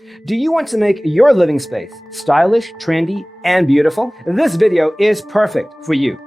Do you want to make your living space stylish, trendy, and beautiful? This video is perfect for you.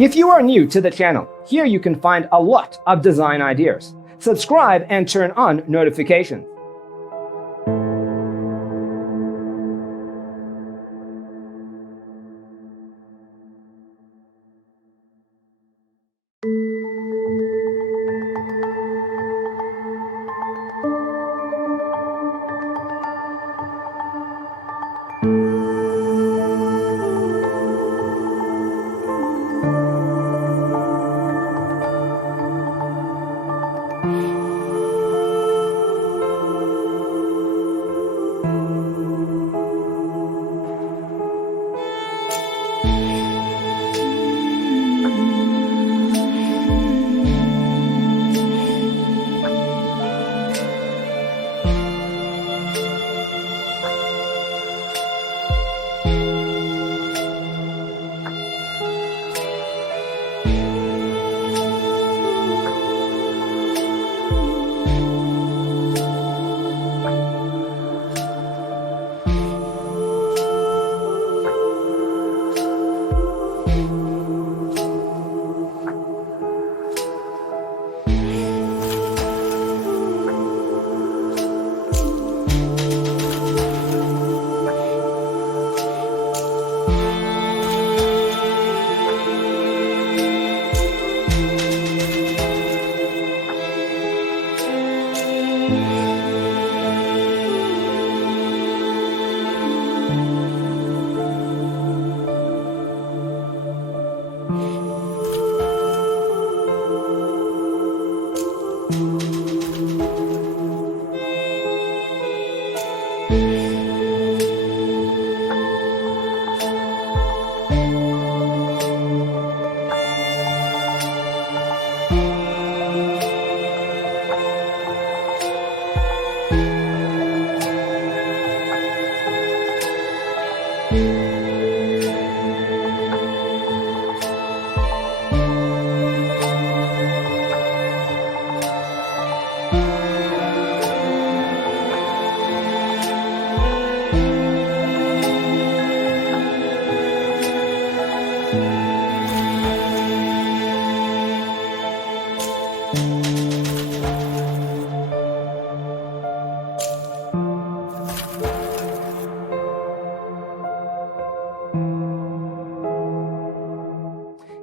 If you are new to the channel, here you can find a lot of design ideas. Subscribe and turn on notifications.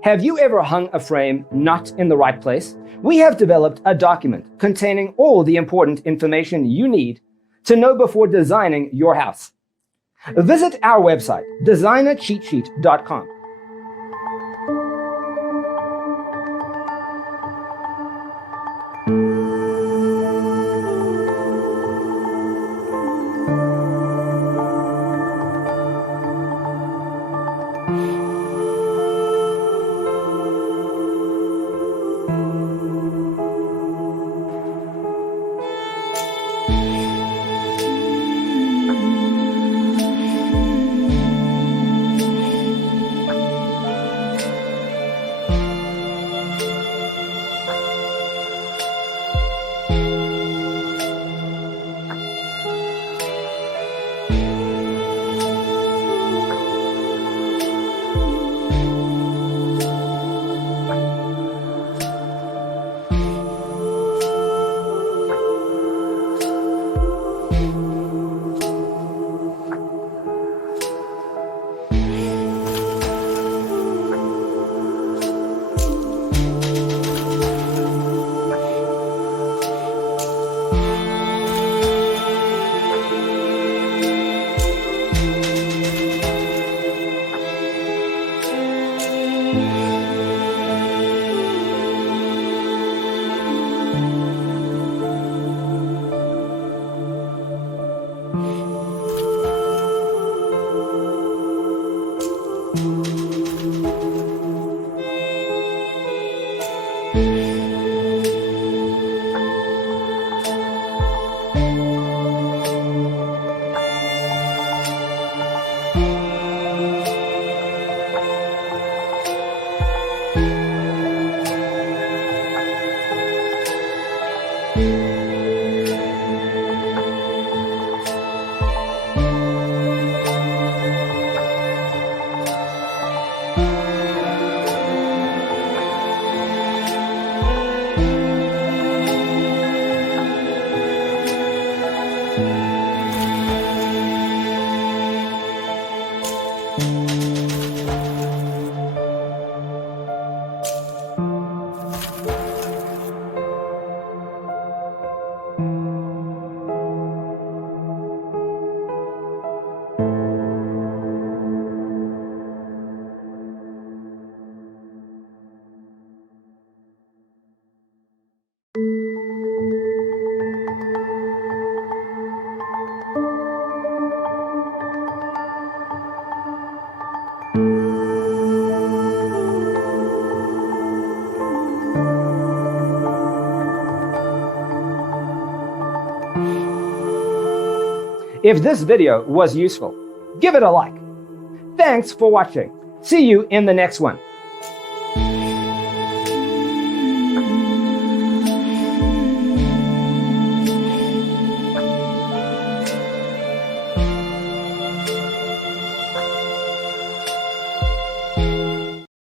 Have you ever hung a frame not in the right place? We have developed a document containing all the important information you need to know before designing your house. Visit our website, designercheatsheet.com. If this video was useful, give it a like. Thanks for watching. See you in the next one.